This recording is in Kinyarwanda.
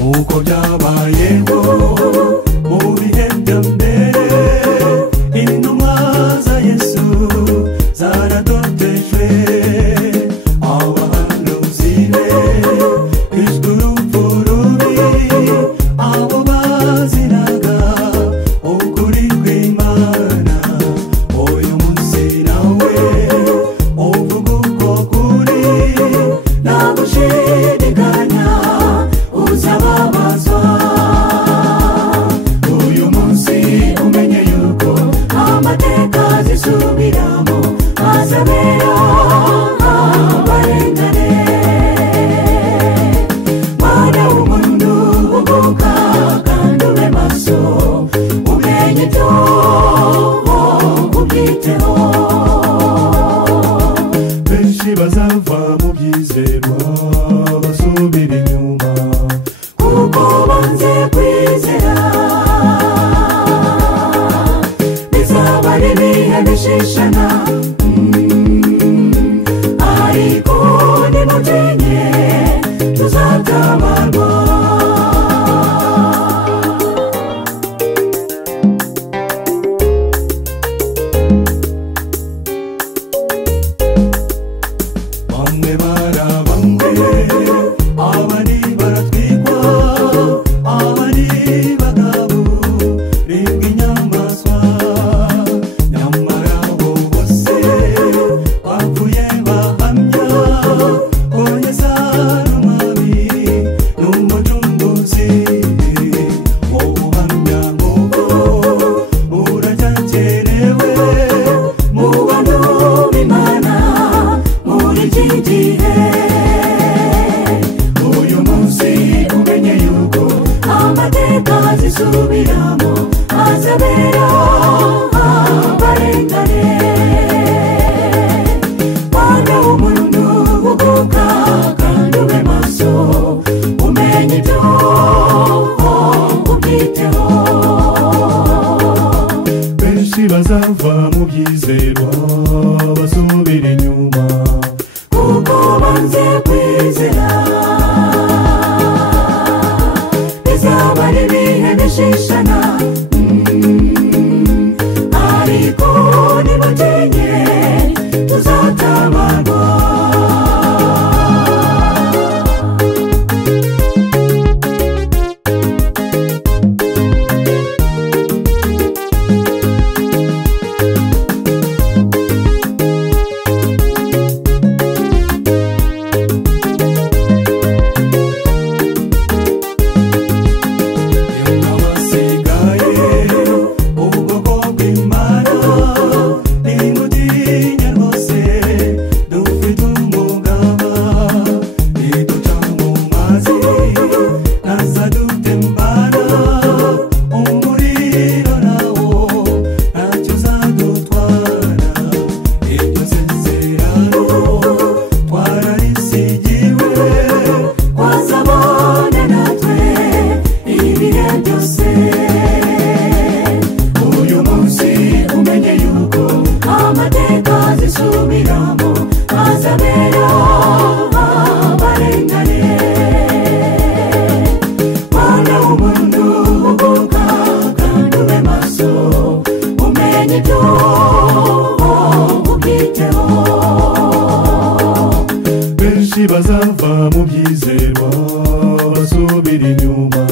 uko byabayeho mu bihe bya mbere intumwa za Yesu zaradotejwe abahanuzi be ijwi urupfu rubi abo baziraga ukuri kw'Imana uyu munsi nawe uvuga uko kuri nta gushidikanya uzababazwa uyu munsi umenye yuko amateka zisubiramo azabera abarengane mwana w'umuntu uguka kandi ube maso umenye ibyo ubwiteho benshi bazava mu byizerwa basubira inyuma kuko banze kwizera bizaba ari ibihe bishishana ariko nimutinye tuzatabarwa bamwe barabambwe abandi baratwikwa abandi bagabo ribwa inyamaswa nyamara bo bose bapfuye bahamya ko Yesu ari umwami n'umucunguzi ubuhamya nk'ubwo buracyakenewe mu bantu b'Imana muri iki gihe uyu munsi umenye yuko amateka zisubiramo azabera abarengane mwana w'umuntu uguka kandi ube maso umenye ibyo ubwiteho benshi bazava mu byizerwa basubira inyuma kuko banze kwizera bizaba ari ibihe bishishana ariko nimutinye tuzatabarwa bazava mu byizerwa basubira inyuma